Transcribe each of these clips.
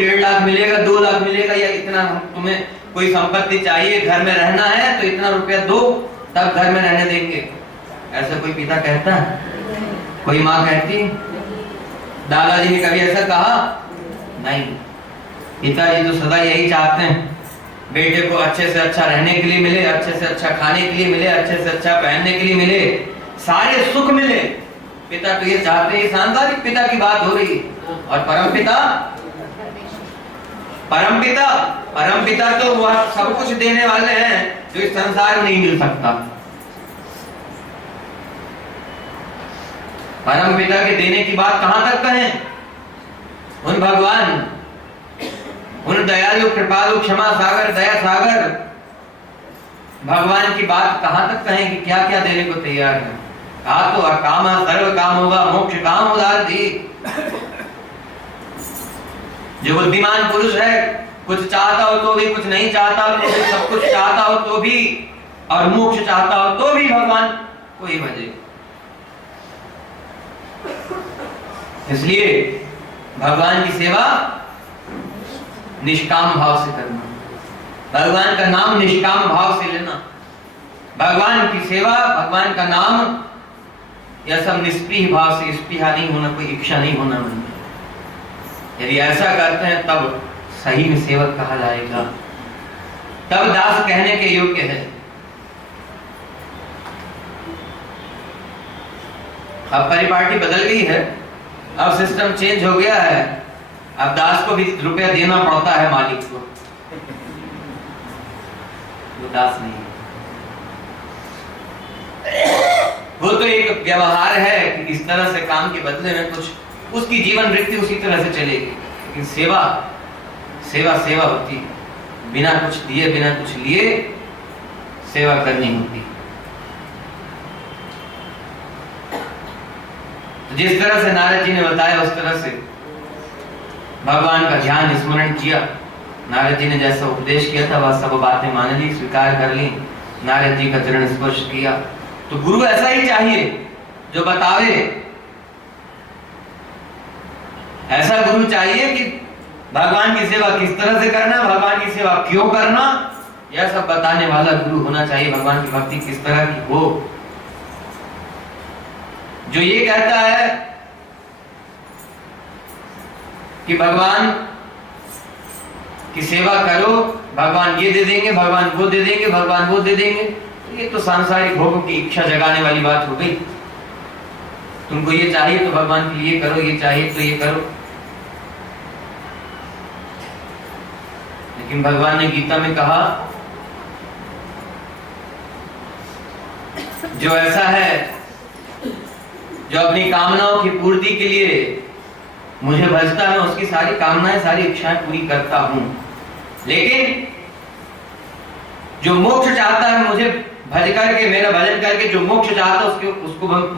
1.5 लाख मिलेगा, 2 लाख मिलेगा, या इतना तुम्हें कोई संपत्ति चाहिए, घर में रहना है तो इतना रुपया दो तब घर में रहने देंगे। ऐसा कोई पिता कहता है? कोई माँ कहती? दादाजी ने कभी ऐसा कहा? नहीं। पिताजी तो सदा यही चाहते हैं बेटे को अच्छे से अच्छा रहने के लिए मिले, अच्छे से अच्छा खाने के लिए मिले, अच्छे से अच्छा पहनने के लिए मिले, सारे सुख मिले। पिता तो ये चाहते हैं। सांसारिक पिता की बात हो रही है। और परम पिता तो वह सब कुछ देने वाले हैं जो इस संसार में नहीं मिल सकता। परम पिता के देने की बात कहां तक कहें? उन भगवान, उन दयालु कृपालु क्षमा सागर दया सागर भगवान की बात कहां तक कहें कि क्या क्या देने को तैयार है। कहा तो अकामा सर्व काम होगा, मोक्ष काम उदार दी। जो बुद्धिमान पुरुष है, कुछ चाहता हो तो भी, कुछ नहीं चाहता हो तो भी, सब कुछ चाहता हो तो भी, और मोक्ष चाहता हो तो भी भगवान को ही भजे। इसलिए भगवान की सेवा निष्काम भाव से करना, भगवान का नाम निष्काम भाव से लेना, भगवान की सेवा, भगवान का नाम, यह सब निष्प्रिय भाव से, स्पृहा नहीं होना, कोई इच्छा नहीं होना मन में। यदि ऐसा करते हैं तब सही में सेवक कहा जाएगा, तब दास कहने के योग्य है। अब परिपाटी बदल गई है, अब सिस्टम चेंज हो गया है। अब दास को भी रुपया देना पड़ता है मालिक को, वो दास नहीं है। वो तो एक व्यवहार है कि इस तरह से काम के बदले में कुछ उसकी जीवन वृत्ति उसी तरह से चलेगी। लेकिन सेवा सेवा सेवा होती है, बिना कुछ दिए बिना कुछ लिए सेवा करनी होती। तो जिस तरह से नारद जी ने बताया उस तरह से भगवान का ध्यान स्मरण किया। नारद जी ने जैसा उपदेश किया था वह सब बातें मान ली, स्वीकार कर ली, नारद जी का चरण स्पर्श किया। तो गुरु ऐसा ही चाहिए जो बतावे, ऐसा गुरु चाहिए कि भगवान की सेवा किस तरह से करना, भगवान की सेवा क्यों करना, यह सब बताने वाला गुरु होना चाहिए। भगवान की भक्ति किस तरह की हो। जो ये कहता है कि भगवान की सेवा करो, भगवान ये दे देंगे, भगवान वो दे देंगे, भगवान वो दे देंगे, ये तो सांसारिक भोगों की इच्छा जगाने वाली बात हो गई। तुमको ये चाहिए तो भगवान के लिए करो, ये चाहिए तो ये करो। लेकिन भगवान ने गीता में कहा, जो ऐसा है जो अपनी कामनाओं की पूर्ति के लिए मुझे भजता है, उसकी सारी कामनाएं सारी इच्छाएं पूरी करता हूं। लेकिन जो मोक्ष चाहता है, मुझे भज करके, मेरा भजन करके जो मोक्ष चाहता है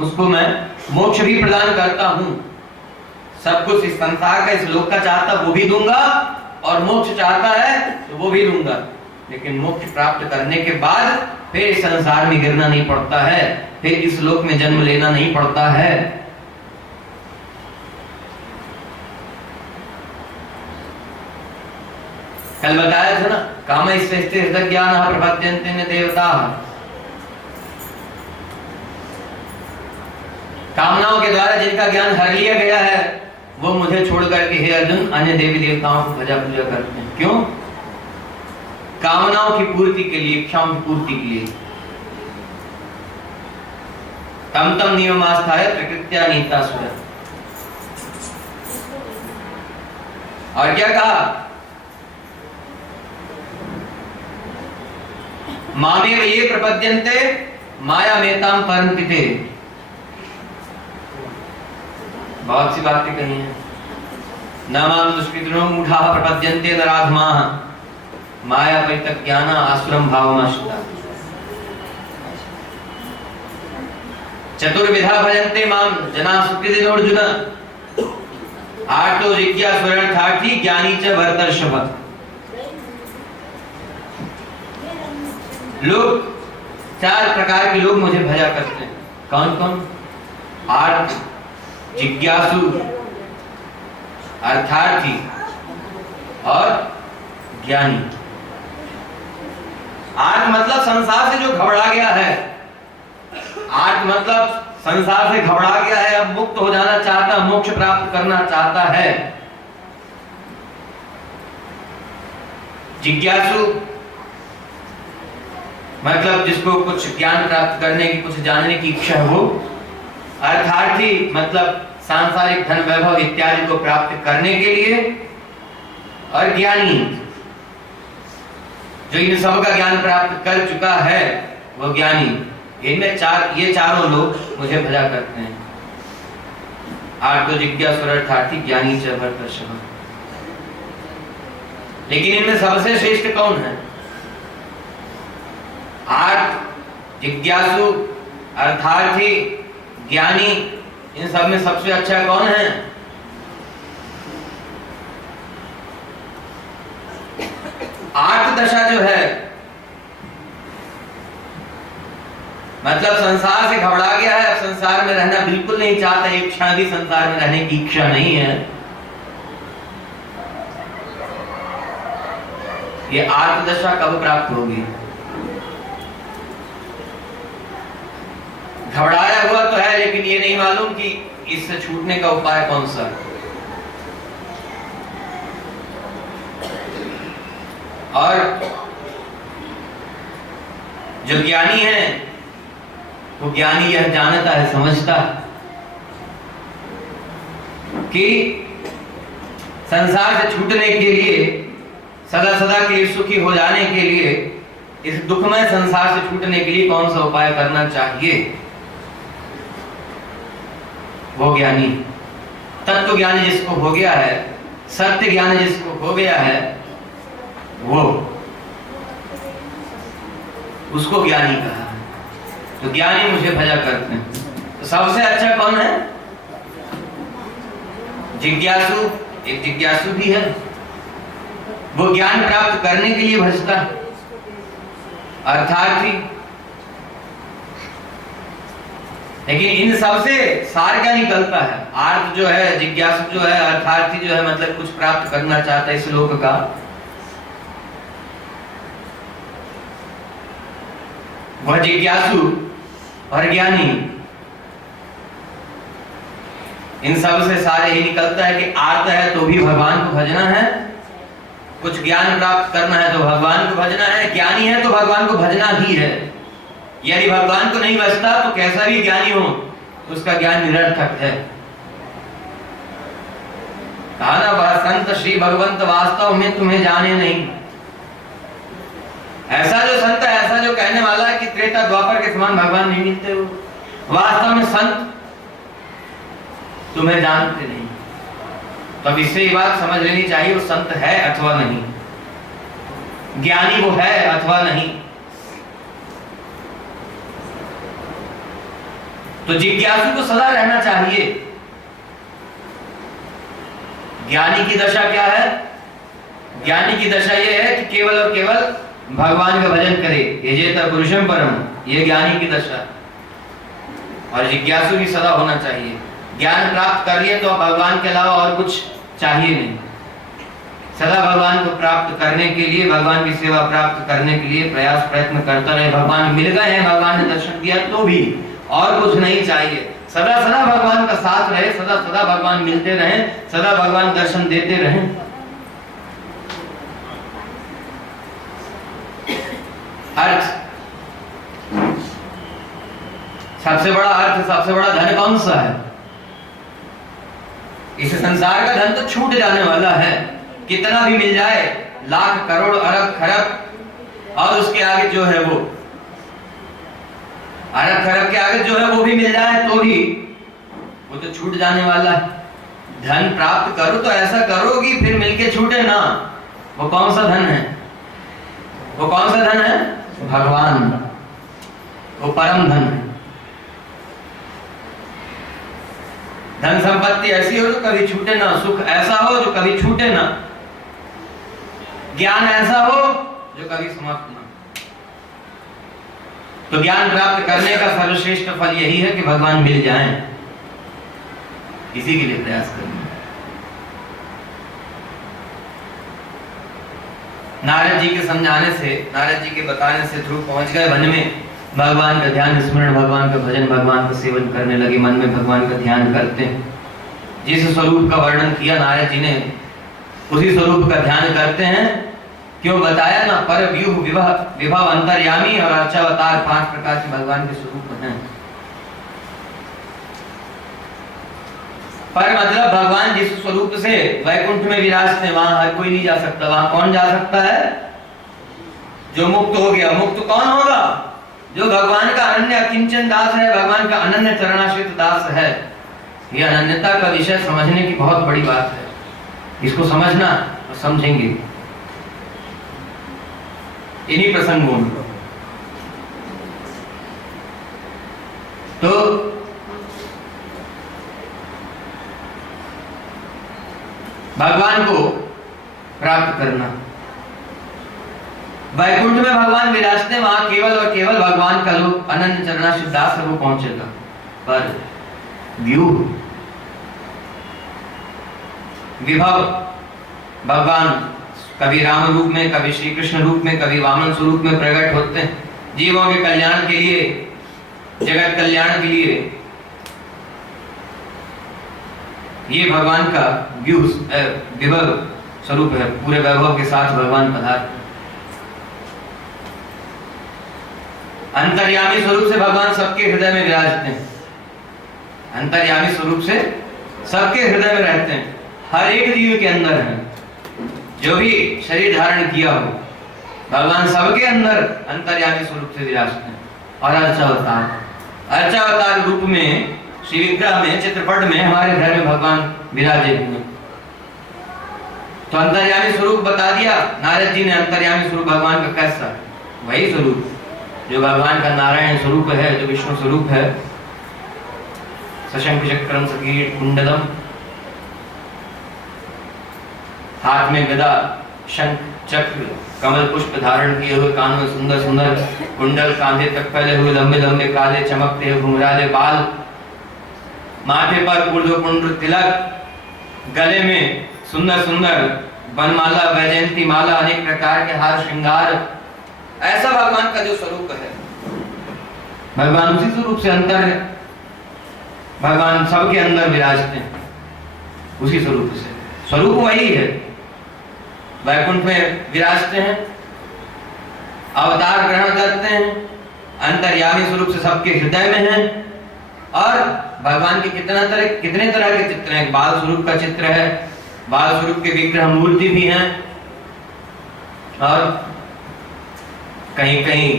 उसको मैं मोक्ष भी प्रदान करता हूं। सब कुछ इस संसार का, इस लोक का चाहता वो भी दूंगा, और मोक्ष चाहता है तो वो भी दूंगा। लेकिन मोक्ष प्राप्त करने के बाद फिर इस संसार में गिरना नहीं पड़ता है, फिर इस लोक में जन्म लेना नहीं पड़ता है। कल बताया था ना, काम इससे ज्ञान प्रपद्यन्ते न देवता। कामनाओं के द्वारा जिनका ज्ञान हर लिया गया है वो मुझे छोड़ करके हे अर्जुन अन्य देवी देवताओं को भजा पूजा करते हैं। क्यों? कामनाओं की पूर्ति के लिए, इच्छाओं की पूर्ति के लिए। तम तम नियमास्थाय प्रकृत्या नीता सुर। और क्या कहा? मामेव ये प्रपद्यन्ते माया मेताम परंतिते। बहुत सी बातें कही हैं। न माम दुष्कृतिनो मूढ़ाः प्रपद्यन्ते नराधमाः माया परितज्ञाना आसुरं भावमाश्रिता। चतुर्विधा भजन्ते माम जनाः सुकृतिनो अर्जुन आर्तो जिज्ञासुरर्थार्थी ज्ञानी च भरतर्षभ। लोग, 4 प्रकार के लोग मुझे भजा करते हैं। कौन कौन? आर्त, जिज्ञासु, अर्थार्थी ज्ञानी। आर्त मतलब संसार से जो घबरा गया है, आर्त मतलब संसार से घबरा गया है, अब मुक्त हो जाना चाहता, मोक्ष प्राप्त करना चाहता है। जिज्ञासु मतलब जिसको कुछ ज्ञान प्राप्त करने की, कुछ जानने की इच्छा हो। अर्थार्थी मतलब सांसारिक धन वैभव इत्यादि को प्राप्त करने के लिए। और ज्ञानी जो इन सब का ज्ञान प्राप्त कर चुका है वो ज्ञानी। इनमें ये चारों लोग मुझे भजा करते हैं। आर्तो जिज्ञासु अर्थार्थी ज्ञानी च भरतर्षभ। लेकिन इनमें सबसे श्रेष्ठ कौन है? आर्त, जिज्ञासु, अर्थार्थी, ज्ञानी, इन सब में सबसे अच्छा कौन है? आर्त दशा जो है मतलब संसार से घबरा गया है, अब संसार में रहना बिल्कुल नहीं चाहता, एक क्षण भी संसार में रहने की इच्छा नहीं है। ये आर्त दशा कब प्राप्त होगी? घबराया हुआ तो है लेकिन ये नहीं मालूम कि इससे छूटने का उपाय कौन सा है। और जो ज्ञानी है वो ज्ञानी यह जानता है, समझता है कि संसार से छूटने के लिए, सदा सदा के लिए सुखी हो जाने के लिए, इस दुखमय संसार से छूटने के लिए कौन सा उपाय करना चाहिए। वो ज्ञानी, तत्व ज्ञान जिसको हो गया है, सत्य ज्ञान जिसको हो गया है, वो उसको ज्ञानी कहा है। तो ज्ञानी मुझे भजा करते हैं। तो सबसे अच्छा कौन है? जिज्ञासु। एक जिज्ञासु भी है, वो ज्ञान प्राप्त करने के लिए भजता। अर्थार्थी, लेकिन इन सबसे सार क्या निकलता है? आर्त जो है, जिज्ञासु जो है, अर्थार्थी जो है, मतलब कुछ प्राप्त करना चाहता है इस लोक का। वह जिज्ञासु और ज्ञानी, इन सब से सारे ही निकलता है कि आर्त है तो भी भगवान को भजना है, कुछ ज्ञान प्राप्त करना है तो भगवान को भजना है, ज्ञानी है तो भगवान को भजना ही है। यदि भगवान को नहीं भजता तो कैसा भी ज्ञानी हो उसका ज्ञान निरर्थक है। कहा ना, वह संत श्री भगवंत वास्तव में तुम्हें जाने नहीं। ऐसा जो संत है, ऐसा जो कहने वाला है कि त्रेता द्वापर के समान भगवान नहीं मिलते हो, वास्तव में संत तुम्हें जानते नहीं। तो अब इससे ये बात समझ लेनी चाहिए, वो संत है अथवा नहीं, ज्ञानी वो है अथवा नहीं। तो जिज्ञासु को सदा रहना चाहिए। ज्ञानी की दशा क्या है? ज्ञानी की दशा यह है कि केवल और केवल भगवान का भजन करे, यजेत पुरुषम परम, ये ज्ञानी की दशा। और जिज्ञासु भी सदा होना चाहिए। ज्ञान प्राप्त कर लिए तो भगवान के अलावा और कुछ चाहिए नहीं। सदा भगवान को प्राप्त करने के लिए, भगवान की सेवा प्राप्त करने के लिए प्रयास प्रयत्न करता रहे। भगवान मिल गए हैं, भगवान ने दर्शन दिया तो भी और कुछ नहीं चाहिए। सदा सदा भगवान का साथ रहे, सदा सदा भगवान मिलते रहे, सदा भगवान दर्शन देते रहे। अर्थ, सबसे बड़ा अर्थ, सबसे बड़ा धन कौन सा है? इस संसार का धन तो छूट जाने वाला है, कितना भी मिल जाए, लाख करोड़ अरब खरब, और उसके आगे जो है वो अरब खरब के आगे जो है वो भी मिल जाए तो भी वो तो छूट जाने वाला है। धन प्राप्त करो तो ऐसा करो कि फिर मिलके छूटे ना। वो कौन सा धन है? वो कौन सा धन है? भगवान, वो परम धन है। धन संपत्ति ऐसी हो जो कभी छूटे ना, सुख ऐसा हो जो कभी छूटे ना, ज्ञान ऐसा हो जो कभी समाप्त ना। तो ज्ञान प्राप्त करने का सर्वश्रेष्ठ फल यही है कि भगवान मिल जाएं, इसी के लिए प्रयास करना। नारद जी के समझाने से, नारद जी के बताने से ध्रुव पहुंच गए वन में। भगवान का ध्यान स्मरण, भगवान का भजन, भगवान का सेवन करने लगे। मन में भगवान का ध्यान करते हैं। जिस स्वरूप का वर्णन किया नारद जी ने, उसी स्वरूप का ध्यान करते हैं। क्यों बताया ना, पर व्यूह, विभव, अंतर्यामी और अर्चावतार, 5 प्रकार के भगवान के स्वरूप हैं। पर मतलब भगवान जिस स्वरूप से वैकुंठ में विराजते हैं, वहां हर कोई नहीं जा सकता। वहां कौन जा सकता है? जो मुक्त हो गया। मुक्त कौन होगा? जो भगवान का अनन्य अकिंचन दास है, भगवान का अनन्य चरणाश्रित दास है। यह अनन्यता का विषय समझने की बहुत बड़ी बात है। इसको समझना और समझेंगे इन्हीं प्रसंगों में। तो भगवान को प्राप्त करना, वैकुंठ में भगवान विराजते, वहां केवल और केवल भगवान का जो अनन्य चरणाश्रित दास है वो पहुंचेगा। पर व्यूह, विभव, भगवान कभी राम रूप में, कभी श्री कृष्ण रूप में, कभी वामन स्वरूप में प्रकट होते हैं जीवों के कल्याण के लिए, जगत कल्याण के लिए। ये भगवान का विभव स्वरूप है। पूरे वैभव के साथ भगवान पधारते। अंतर्यामी स्वरूप से भगवान सबके हृदय में विराजते हैं। अंतर्यामी स्वरूप से सबके हृदय में रहते हैं, हर एक जीव के अंदर है। जो भी शरीर धारण किया हो, भगवान सबके अंदर अंतर्यामी स्वरूप से विराजते हैं। और अर्चावतार रूप में, श्री विग्रह में, चित्रपट में हमारे घर में भगवान विराजे हुए। तो अंतर्यामी स्वरूप बता दिया नारद जी ने। अंतर्यामी स्वरूप भगवान का कैसा? वही स्वरूप जो भगवान का नारायण स्वरूप है, जो विष्णु स्वरूप है। सशंख चक्रम सकीर्त कुंडलम, हाथ में गदा, शंख चक्र, कमल पुष्प धारण किए हुए, कान में सुंदर सुंदर कुंडल, कांधे तक फैले हुए लंबे लंबे काले चमकते हुए घुंघराले बाल, माथे पर ऊर्ध्वपुंड्र तिलक, गले में सुंदर सुंदर वनमाला, वैजयंती माला, अनेक प्रकार के हार श्रृंगार। ऐसा भगवान का जो स्वरूप है, भगवान उसी स्वरूप से अंतर है। भगवान सबके अंदर विराजते हैं उसी स्वरूप से। स्वरूप वही है। वैकुंठ में विराजते हैं, अवतार ग्रहण करते हैं, अंतर्यामी स्वरूप से सबके हृदय में हैं। और भगवान के कितने तरह के चित्र हैं। बाल स्वरूप का चित्र है, बाल स्वरूप के विग्रह मूर्ति भी हैं। और कहीं कहीं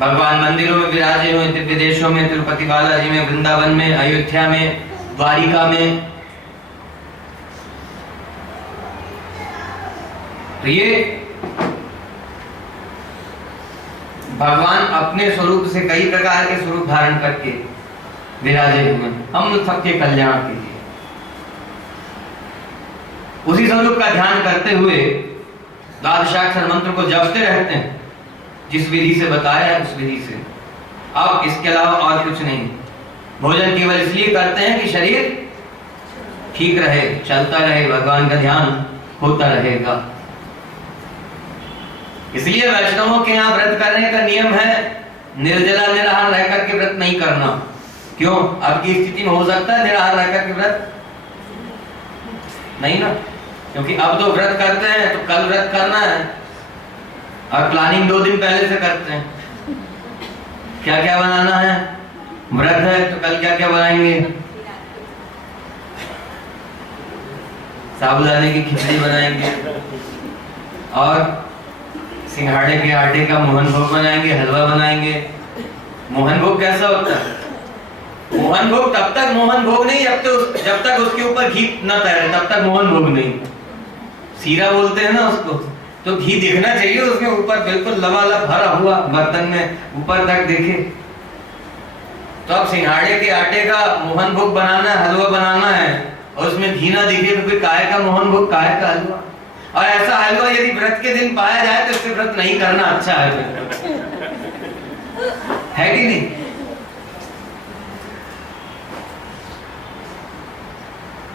भगवान मंदिरों में विराजे हुए, दिव्य देशों में, तिरुपति बालाजी में, वृंदावन में, अयोध्या में, द्वारिका में। तो ये भगवान अपने स्वरूप से कई प्रकार के स्वरूप धारण करके विराजे हुए हम सबके कल्याण के लिए। उसी स्वरूप का ध्यान करते हुए द्वादशाक्षर मंत्र को जपते रहते हैं, जिस विधि से बताया है उस विधि से। अब इसके अलावा और कुछ नहीं। भोजन केवल इसलिए करते हैं कि शरीर ठीक रहे, चलता रहे, भगवान का ध्यान होता रहेगा। इसलिए वैष्णवों के यहाँ व्रत करने का नियम है निर्जला निराहार रह करके व्रत नहीं करना। क्यों? अब की स्थिति में हो सकता है निराहार रह करके व्रत नहीं ना, क्योंकि अब तो व्रत करते हैं तो कल व्रत करना है और प्लानिंग 2 दिन पहले से करते हैं। क्या क्या बनाना है, व्रत है तो कल क्या क्या बनाएंगे। साबुदाने की खिचड़ी बनाएंगे और सिंघाड़े के आटे का मोहन भोग बनाएंगे, हलवा बनाएंगे। मोहन भोग कैसा होता है? मोहन भोग तब तक मोहन भोग नहीं जब तक उसके ऊपर घी न तैरे, तब तक मोहन भोग नहीं। सीरा बोलते हैं ना उसको। तो घी दिखना चाहिए उसके ऊपर, बिल्कुल लबालब भरा हुआ बर्तन में ऊपर तक दिखे। तो अब सिंघाड़े के आटे का मोहन भोग बनाना है, हलवा बनाना है, और उसमें घी ना दिखे तो फिर काय का मोहन भोग, काय का हलवा। और ऐसा हलवा यदि व्रत के दिन पाया जाए तो इससे व्रत नहीं करना अच्छा है कि नहीं?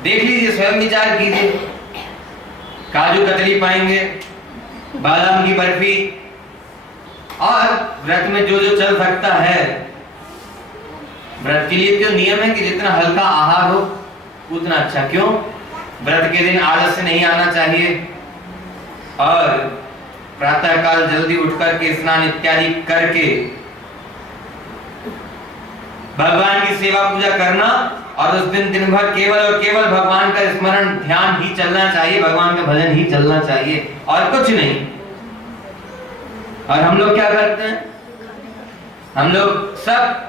देख लीजिए, स्वयं विचार कीजिए। काजू कतली पाएंगे, बादाम की बर्फी, और व्रत में जो जो चल सकता है। व्रत के लिए तो नियम है कि जितना हल्का आहार हो उतना अच्छा। क्यों? व्रत के दिन आलस से नहीं आना चाहिए, और प्रातः काल जल्दी उठ करके स्नान इत्यादि करके भगवान की सेवा पूजा करना, और उस दिन दिन भर केवल और केवल भगवान का स्मरण ध्यान ही चलना चाहिए, भगवान का भजन ही चलना चाहिए, और कुछ नहीं। और हम लोग क्या करते हैं? हम लोग सब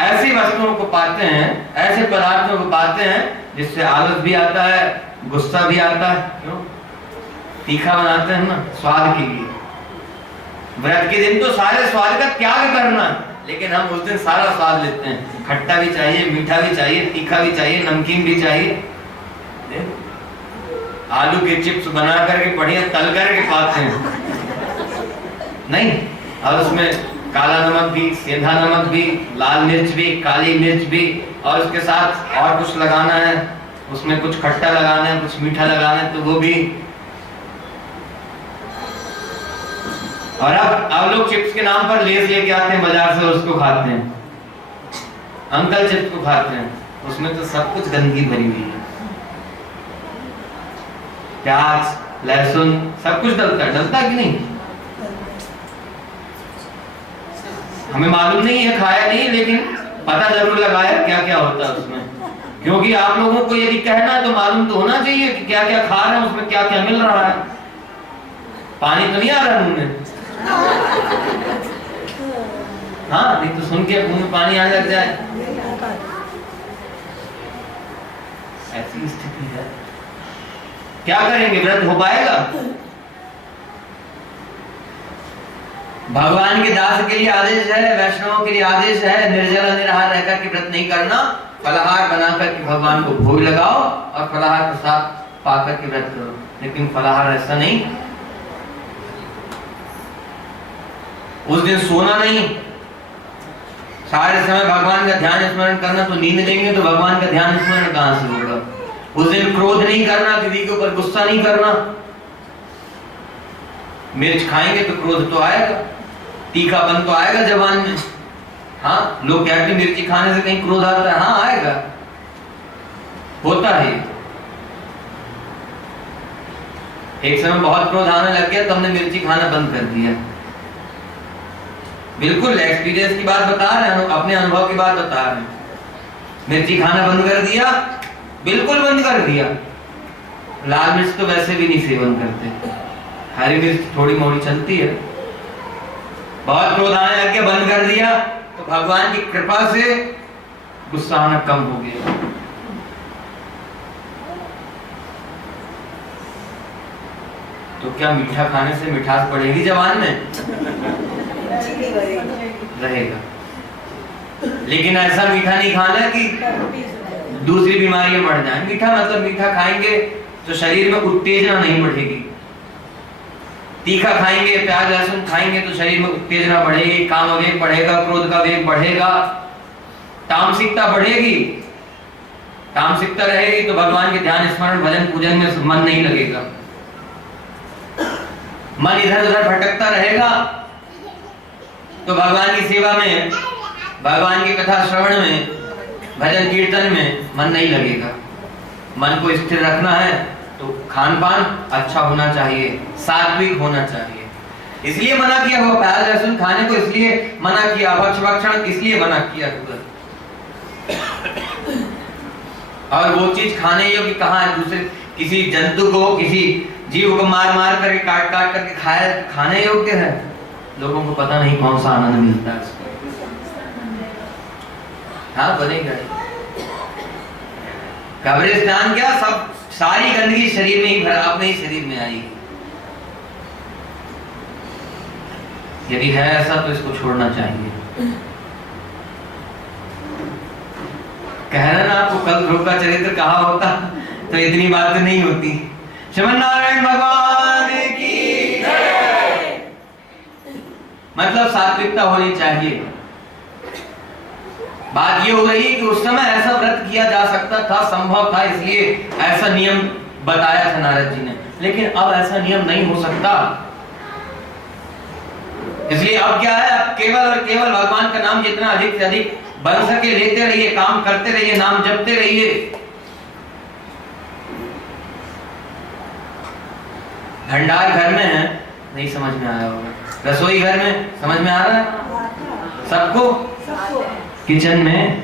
ऐसी वस्तुओं को पाते हैं, ऐसे पदार्थों को पाते हैं जिससे आलस भी आता है, गुस्सा भी आता है। क्यों? तीखा बनाते हैं ना स्वाद के लिए। व्रत के दिन तो सारे स्वाद का त्याग करना है, लेकिन हम उस दिन सारा स्वाद लेते हैं। खट्टा भी चाहिए, मीठा भी चाहिए, तीखा भी चाहिए, नमकीन भी चाहिए। आलू के चिप्स बना करके बढ़िया तल करके खाते हैं नहीं, और उसमें काला नमक भी, सेंधा नमक भी, लाल मिर्च भी, काली मिर्च भी, और उसके साथ और कुछ लगाना है, उसमें कुछ खट्टा लगाना है, कुछ मीठा लगाना है, तो वो भी। और अब लोग चिप्स के नाम पर लेस लेके आते हैं बाजार से, उसको खाते हैं। अंकल चिप्स को खाते हैं, उसमें तो सब कुछ गंदगी भरी हुई है। प्याज, लहसुन, सब कुछ डलता कि नहीं? हमें मालूम नहीं है, खाया नहीं, लेकिन पता जरूर लगाया क्या क्या होता है उसमें। क्योंकि आप लोगों को यदि कहना है तो मालूम तो होना चाहिए कि क्या क्या खा रहे हैं, उसमें क्या क्या मिल रहा है। पानी तो नहीं आ रहा मुंह में? हाँ, नहीं तो सुन के मुंह में पानी आने लग जाए, ऐसी स्थिति है। क्या करेंगे? व्रत हो पाएगा? भगवान के दास के लिए आदेश है, वैष्णवों के लिए आदेश है, निर्जला निराहार रहकर के व्रत नहीं करना। फलाहार बनाकर के भगवान को भोग लगाओ और फलाहार प्रसाद पाकर के व्रत करो। लेकिन फलाहार ऐसा नहीं, उस दिन सोना नहीं, सारे समय भगवान का ध्यान स्मरण करना। तो नींद लेंगे तो भगवान का ध्यान स्मरण कहां से होगा? उस दिन क्रोध नहीं करना, किसी के ऊपर गुस्सा नहीं करना। मिर्च खाएंगे तो क्रोध तो आएगा, तीखापन तो आएगा जबान में। हाँ, लोग कहते हैं मिर्ची खाने से कहीं क्रोध आता है। हाँ, आएगा, होता है। एक समय बहुत क्रोध आने लग गया तो हमने मिर्ची खाना बंद कर दिया। बिल्कुल एक्सपीरियंस की बात बता रहे हैं, अपने अनुभव की बात बता रहे हैं। मिर्ची खाना बंद कर दिया, बिल्कुल बंद कर दिया। लाल मिर्च तो वैसे भी नहीं सेवन करते, हरी मिर्च थोड़ी मोड़ी चलती है। बहुत क्रोध आने लग गया, बंद कर दिया, तो भगवान की कृपा से गुस्सा आना कम हो गया। तो क्या मीठा खाने से मिठास बढ़ेगी जवान में? रहेगा, लेकिन ऐसा मीठा नहीं खाना कि दूसरी बीमारियां बढ़ जाएं। मीठा मतलब मीठा खाएंगे तो शरीर में उत्तेजना नहीं बढ़ेगी। तीखा खाएंगे, प्याज लहसुन खाएंगे तो शरीर में उत्तेजना बढ़ेगी, काम वेग बढ़ेगा, क्रोध का वेग बढ़ेगा, तामसिकता बढ़ेगी। तामसिकता रहेगी तो भगवान के ध्यान स्मरण भजन पूजन में मन नहीं लगेगा, मन इधर उधर भटकता रहेगा, तो भगवान की सेवा में, भगवान की कथा श्रवण में, भजन कीर्तन में मन नहीं लगेगा। मन को स्थिर रखना है तो खान पान अच्छा होना चाहिए, सात्विक होना चाहिए। इसलिए मना किया हुआ प्याज लहसुन खाने को, इसलिए मना किया, भक्ष भक्षण इसलिए मना किया हुआ। और वो चीज खाने योग्य कहाँ है? दूसरे किसी जंतु को, किसी जीव को मार मार करके, काट काट करके खाने योग्य है? लोगों को पता नहीं कौन सा आनंद मिलता है इसको। हाँ, बनेगा। कब्रिस्तान क्या, सब सारी गंदगी शरीर में ही भरा, अपने ही शरीर में आएगी। यदि है ऐसा तो इसको छोड़ना चाहिए। कह रहे ना आपको कल ध्रुव का चरित्र कहा होता तो इतनी बात तो नहीं होती। श्रीमन नारायण भगवान की जय। मतलब सात्विकता होनी चाहिए। बात ये हो रही है कि उस समय ऐसा व्रत किया जा सकता था, संभव था, इसलिए ऐसा नियम बताया था नारद जी ने। लेकिन अब ऐसा नियम नहीं हो सकता, इसलिए अब क्या है, अब केवल और केवल भगवान का नाम जितना अधिक से अधिक बन सके लेते रहिए, काम करते रहिए, नाम जपते रहिए। भंडार घर में है, नहीं समझ में आया होगा। रसोई घर में समझ में आ रहा है सबको? किचन में,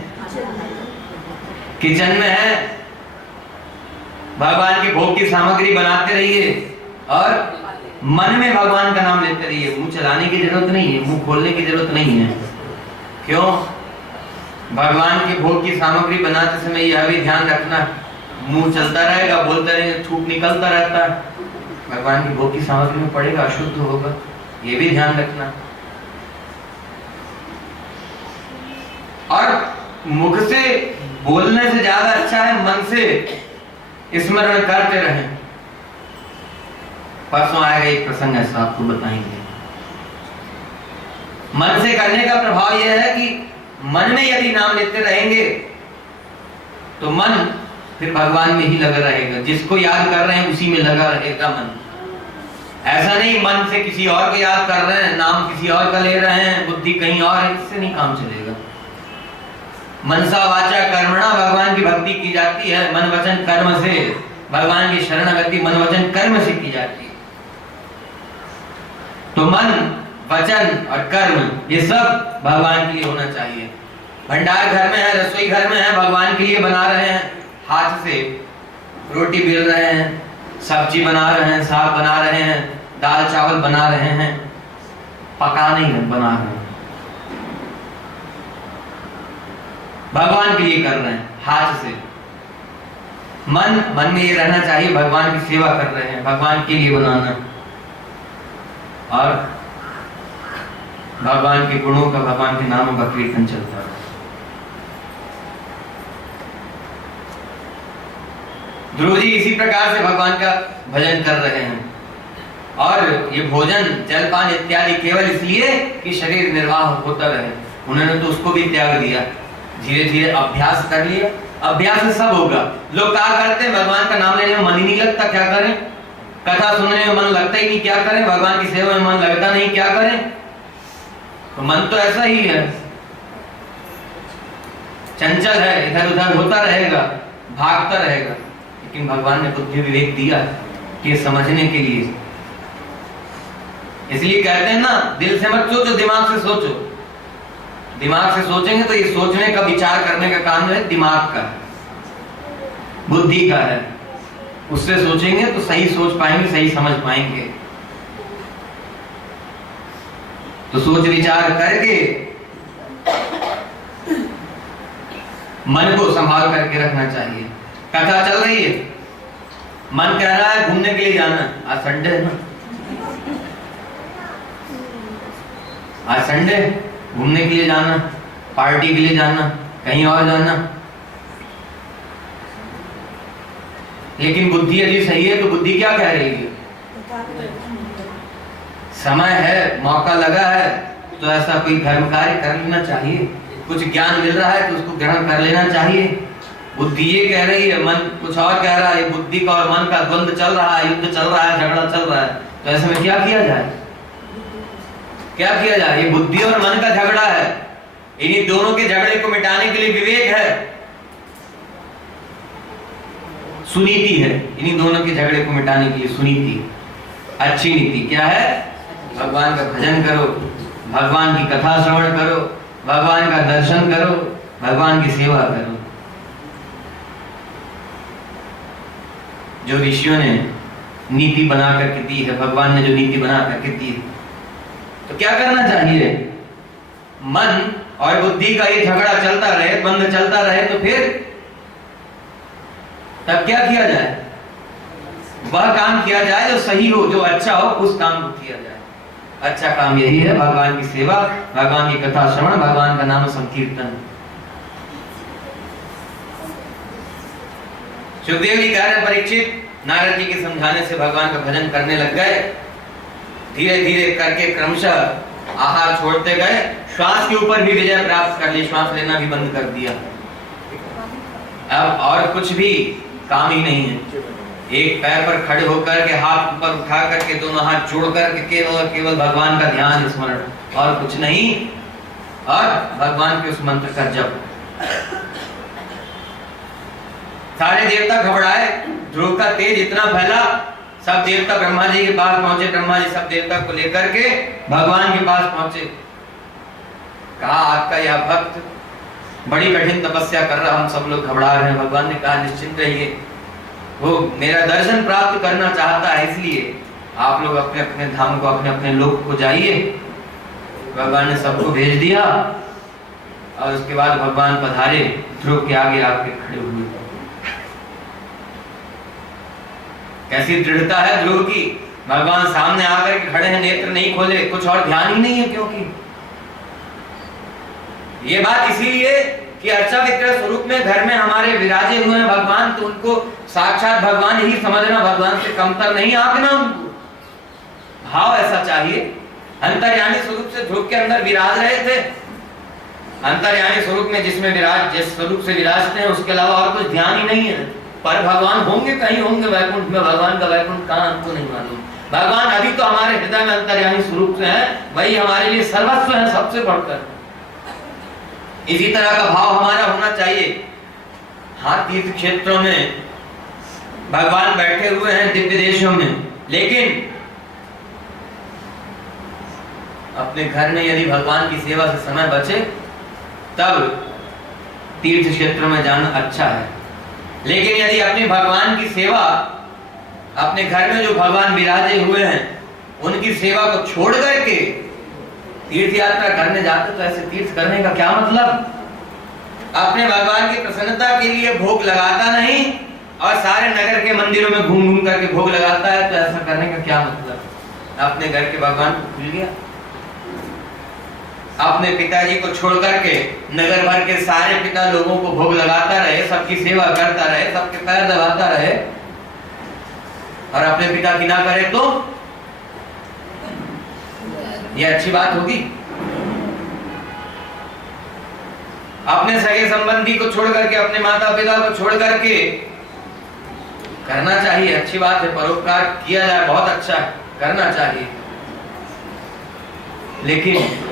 किचन में है, भगवान की भोग की सामग्री बनाते रहिए और मन में भगवान का नाम लेते रहिए। मुंह चलाने की जरूरत नहीं है, मुंह खोलने की जरूरत नहीं है। क्यों? भगवान की भोग की सामग्री बनाते समय यह भी ध्यान रखना, मुंह चलता रहेगा, बोलते रहेंगे, थूक निकलता रहता है, भगवान की भोग की सामग्री में पड़ेगा, अशुद्ध होगा, ये भी ध्यान रखना। और मुख से बोलने से ज्यादा अच्छा है मन से स्मरण करते रहें। परसों आएगा एक प्रसंग ऐसा, आपको बताएंगे। मन से करने का प्रभाव यह है कि मन में यदि नाम लेते रहेंगे तो मन फिर भगवान में ही लगा रहेगा, जिसको याद कर रहे हैं उसी में लगा रहेगा मन। ऐसा नहीं मन से किसी और को याद कर रहे हैं, नाम किसी और का ले रहे हैं, बुद्धि कहीं और है, इससे नहीं काम चलेगा। मनसा वाचा कर्मणा भगवान की भक्ति की जाती है, मन वचन कर्म से। भगवान की शरणागति मन वचन कर्म से की जाती है। तो मन वचन और कर्म ये सब भगवान के लिए होना चाहिए। भंडार घर में है, रसोई घर में है, भगवान के लिए बना रहे हैं, हाथ से रोटी बेल रहे हैं, सब्जी बना रहे हैं, साग बना रहे हैं, दाल चावल बना रहे हैं, पका नहीं बना रहे हैं, भगवान के लिए कर रहे हैं हाथ से। मन में ये रहना चाहिए भगवान की सेवा कर रहे हैं, भगवान के लिए बनाना और भगवान के गुणों का, भगवान के नामों का कीर्तन चलता है। ध्रुव जी इसी प्रकार से भगवान का भजन कर रहे हैं। और ये भोजन जलपान इत्यादि केवल इसलिए कि शरीर निर्वाह होता रहे, उन्होंने तो उसको भी त्याग दिया। धीरे धीरे अभ्यास कर लिया, अभ्यास से सब होगा। लोग क्या करते हैं, भगवान का नाम लेने में मन ही नहीं लगता, क्या करें? कथा सुनने में मन लगता ही नहीं, क्या करें? भगवान की सेवा में मन लगता नहीं, क्या करें? तो मन तो ऐसा ही है, चंचल है, इधर उधर होता रहेगा, भागता रहेगा। लेकिन भगवान ने बुद्धि विवेक दिया कि समझने के लिए। इसलिए कहते हैं ना, दिल से मत सोचो, दिमाग से सोचो। दिमाग से सोचेंगे तो ये सोचने का, विचार करने का काम है दिमाग का, बुद्धि का है। उससे सोचेंगे तो सही सोच पाएंगे, सही समझ पाएंगे। तो सोच विचार करके मन को संभाल करके रखना चाहिए। कथा चल रही है, मन कह रहा है घूमने के लिए जाना, आज संडे है ना, आज संडे, घूमने के लिए जाना, पार्टी के लिए जाना, कहीं और जाना। लेकिन बुद्धि यदि सही है तो बुद्धि क्या कह रही है? समय है, मौका लगा है तो ऐसा कोई धर्म कार्य कर लेना चाहिए, कुछ ज्ञान मिल रहा है तो उसको ग्रहण कर लेना चाहिए। बुद्धि ये कह रही है, मन कुछ और कह रहा है। बुद्धि का और मन का द्वंद्व चल रहा है, युद्ध चल रहा है, झगड़ा चल रहा है। तो ऐसे में क्या किया जाए? क्या किया जाए? ये बुद्धि और मन का झगड़ा है। इन्हीं दोनों के झगड़े को मिटाने के लिए विवेक है, सुनीति है। इन्हीं दोनों के झगड़े को मिटाने के लिए सुनीति, अच्छी नीति क्या है? भगवान का भजन करो, भगवान की कथा श्रवण करो, भगवान का दर्शन करो, भगवान की सेवा करो। जो ऋषियों ने नीति बना करके दी है, भगवान ने जो नीति बना करके दी है, तो क्या करना चाहिए? मन और बुद्धि का ये झगड़ा चलता रहे, द्वंद्व चलता रहे, तो फिर तब क्या किया जाए? वह काम किया जाए जो सही हो, जो अच्छा हो, उस काम को किया जाए। अच्छा काम यही है, भगवान की सेवा, भगवान की कथा श्रवण, भगवान का नाम संकीर्तन। सुखदेव जी कह रहे परीक्षित, नारद जी के समझाने से भगवान का भजन करने लग गए। धीरे धीरे करके क्रमशः आहार छोड़ते गए, श्वास के ऊपर भी विजय प्राप्त कर ली, श्वास लेना भी बंद कर दिया। अब और कुछ भी काम ही नहीं है। एक पैर पर खड़े होकर के हाथ ऊपर उठा करके दोनों हाथ जोड़ करके केवल केवल भगवान का ध्यान स्मरण और कुछ नहीं, और भगवान के उस मंत्र का जप। सारे देवता घबराए, ध्रुव का तेज इतना फैला, सब देवता ब्रह्मा जी के पास पहुंचे। ब्रह्मा जी सब देवता को लेकर के भगवान के पास पहुंचे। कहा आपका यह भक्त बड़ी कठिन तपस्या कर रहा, हम सब लोग घबरा रहे हैं। भगवान ने कहा निश्चिंत रहिए, वो मेरा दर्शन प्राप्त करना चाहता है, इसलिए आप लोग अपने अपने धाम को, अपने अपने लोक को जाइए। भगवान ने सबको भेज दिया और उसके बाद भगवान पधारे, ध्रुव के आगे आके खड़े हुए। कैसी दृढ़ता है ध्रुव की, भगवान सामने आकर के खड़े हैं, नेत्र नहीं खोले, कुछ और ध्यान ही नहीं है। क्योंकि ये बात इसीलिए कि अर्चा विग्रह स्वरूप में घर में हमारे विराजे हुए हैं भगवान, तो उनको साक्षात भगवान ही समझना, भगवान से कमतर नहीं आंकना। उनको भाव ऐसा चाहिए। अंतर्यामी स्वरूप से ध्रुव के अंदर विराज रहे थे। अंतर्यामी स्वरूप में जिसमें विराज, जिस स्वरूप से विराजते हैं, उसके अलावा और कुछ ध्यान ही नहीं है। पर भगवान होंगे, कहीं होंगे वैकुंठ में। भगवान का वैकुंठ कहाँ, हमको नहीं मालूम। भगवान अभी तो हमारे हृदय में अंतर्यामी स्वरूप से है, वही हमारे लिए सर्वस्व है, सबसे बढ़कर। इसी तरह का भाव हमारा होना चाहिए। हाँ, तीर्थ क्षेत्रों में भगवान बैठे हुए हैं, दिव्य देशों में, लेकिन अपने घर में यदि भगवान की सेवा से समय बचे तब तीर्थ क्षेत्रों में जाना अच्छा है। लेकिन यदि अपने भगवान की सेवा, अपने घर में जो भगवान विराजे हुए हैं उनकी सेवा को छोड़ करके तीर्थ यात्रा करने जाते, तो ऐसे तीर्थ करने का क्या मतलब? अपने भगवान की प्रसन्नता के लिए भोग लगाता नहीं और सारे नगर के मंदिरों में घूम घूम करके भोग लगाता है, तो ऐसा करने का क्या मतलब? अपने घर के भगवान को भूल गया। अपने पिताजी को छोड़ करके नगर भर के सारे पिता लोगों को भोग लगाता रहे, सबकी सेवा करता रहे, सबके पैर दबाता रहे, और अपने पिता की ना करे तो यह अच्छी बात होगी? अपने सगे संबंधी को छोड़ करके, अपने माता पिता को छोड़ करके करना चाहिए, अच्छी बात है। परोपकार किया जाए, बहुत अच्छा है, करना चाहिए। लेकिन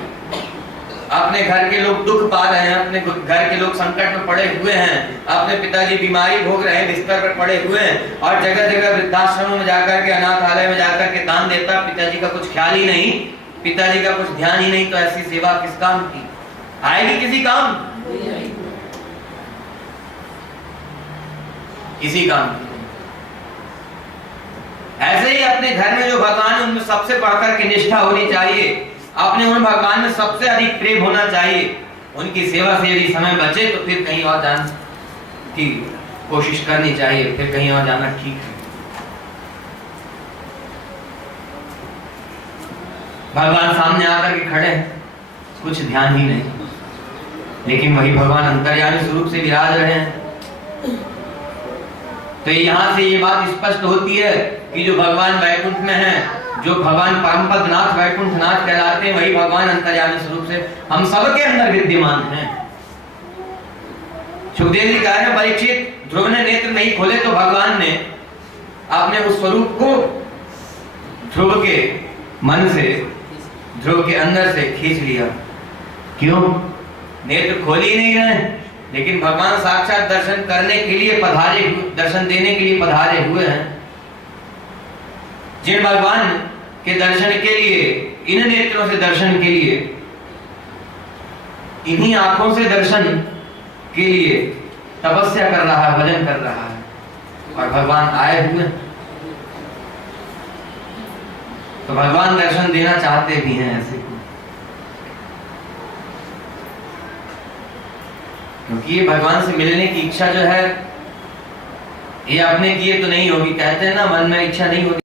अपने घर के लोग दुख पा रहे हैं, अपने घर के लोग संकट में पड़े हुए हैं, अपने पिताजी बीमारी भोग रहे हैं, बिस्तर पर पड़े हुए हैं, और जगह जगह वृद्धाश्रमों में जाकर के, अनाथालय में जाकर के दान देता, पिताजी का कुछ ख्याल ही नहीं, पिताजी का कुछ ध्यान ही नहीं, तो ऐसी सेवा किस काम की? आएगी किसी काम? किसी काम की। ऐसे ही अपने घर में जो भगवान है उनमें सबसे बढ़कर के निष्ठा होनी चाहिए, अपने उन भगवान में सबसे अधिक प्रेम होना चाहिए। उनकी सेवा से यदि समय बचे तो फिर कहीं और जाने की कोशिश करनी चाहिए, फिर कहीं और जाना ठीक है। भगवान सामने आकर के खड़े हैं, कुछ ध्यान ही नहीं, लेकिन वही भगवान अंतर्यामी स्वरूप से विराज रहे हैं। तो यहाँ से ये बात स्पष्ट होती है कि जो भगवान वैकुंठ में हैं, जो भगवान परमपद नाथ वैकुंठ नाथ कहलाते हैं, वही भगवान अंतर्यामी स्वरूप से हम सबके अंदर विद्यमान हैं। सुखदेव जी कह रहे हैं, परीक्षित, ध्रुव ने नेत्र नहीं खोले तो भगवान ने अपने उस स्वरूप को ध्रुव के मन से, ध्रुव के अंदर से खींच लिया। क्यों? नेत्र खोल ही नहीं रहे, लेकिन भगवान साक्षात दर्शन करने के लिए पधारे, दर्शन देने के लिए पधारे हुए हैं। जिन भगवान के दर्शन के लिए, इन नेत्रों से दर्शन के लिए, इन्हीं आंखों से दर्शन के लिए तपस्या कर रहा है, भजन कर रहा है, और भगवान आए हुए, तो भगवान दर्शन देना चाहते भी हैं ऐसे को, क्योंकि ये भगवान से मिलने की इच्छा जो है, ये अपने किए तो नहीं होगी। कहते हैं ना, मन में इच्छा नहीं होती।